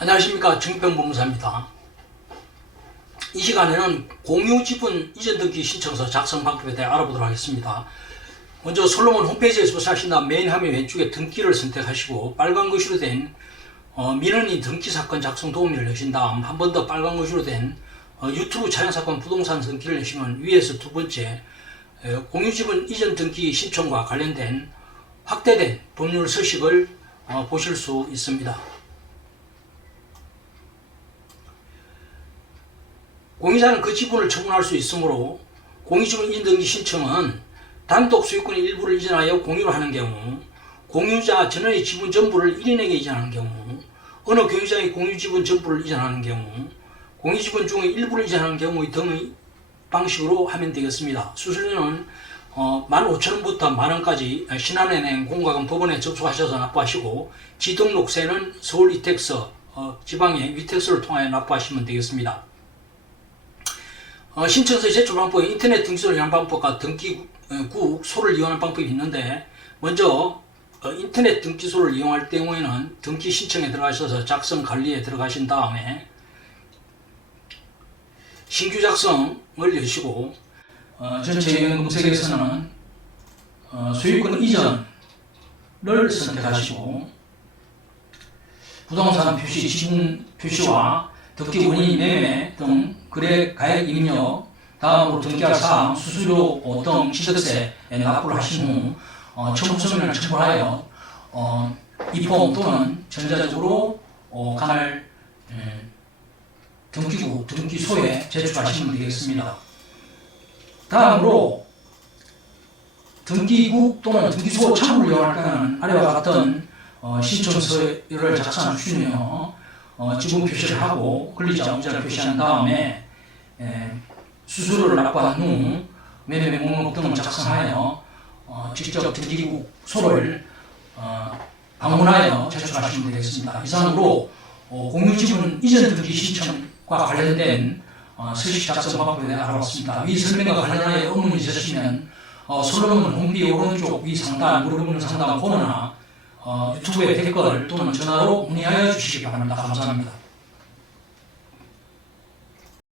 안녕하십니까 정평본무사입니다. 이 시간에는 공유 지분 이전 등기 신청서 작성 방법에 대해 알아보도록 하겠습니다. 먼저 솔로몬 홈페이지에서 보시다 메인 화면 왼쪽에 등기를 선택하시고 빨간 글씨로 된 어, 민원인 등기 사건 작성 도우미를 여신 다음 한 번 더 빨간 글씨로 된 어, 유튜브 촬영 사건 부동산 등기를 여시면 위에서 두 번째 에, 공유 지분 이전 등기 신청과 관련된 확대된 법률 서식을 어, 보실 수 있습니다. 공유자는 그 지분을 처분할 수 있으므로 공유지분 인등기 신청은 단독 소유권의 일부를 이전하여 공유를 하는 경우 공유자 전원의 지분 전부를 1인에게 이전하는 경우 어느 경유자의 공유지분 전부를 이전하는 경우 공유지분 중의 일부를 이전하는 경우 등의 방식으로 하면 되겠습니다. 수수료는 어, 15,000원부터 만원까지 신한은행 공과금 법원에 접수하셔서 납부하시고 지등록세는 서울 위택서 어, 지방의 위택서를 통하여 납부하시면 되겠습니다. 어, 신청서 제출 방법, 인터넷 등기소를 이용하는 방법과 등기국 소를 이용하는 방법이 있는데 먼저 어, 인터넷 등기소를 이용할 경우에는 등기 신청에 들어가셔서 작성 관리에 들어가신 다음에 신규 작성을 여시고 어, 전체 유형 검색에서는 어, 소유권 이전을 선택하시고 부동산 표시, 지분 표시와 등기 원인 매매 등 거래 가액 입력 다음으로 등기할 사항 수수료 등 취득세에 납부를 하신 후 어, 첨부 서면을 첨부하여 어, 이폼 또는 전자적으로 어, 관할 에, 등기국 등기소에 제출하시면 되겠습니다. 다음으로 등기국 또는 등기소 참고를 이용할 때는 아래와 같은 어, 신청서를 수준이요. 어, 지분 표시를 하고 권리자 옵자를 표시한 다음에 에, 수수료를 납부한 후 매매 목록 등을 작성하여 어, 직접 등기국 소를 어, 방문하여 제출하시면 되겠습니다. 이상으로 어, 공유지분 이전 등기 신청과 관련된 어, 서식 작성 방법에 대해 알아봤습니다. 이 설명과 관련하여 의문이 있으시면 어, 솔로몬 홈페이지 오른쪽 위 상단 물어보는 상단 코너나 어, 유튜브에 댓글 또는 전화로 문의하여 주시기 바랍니다. 감사합니다.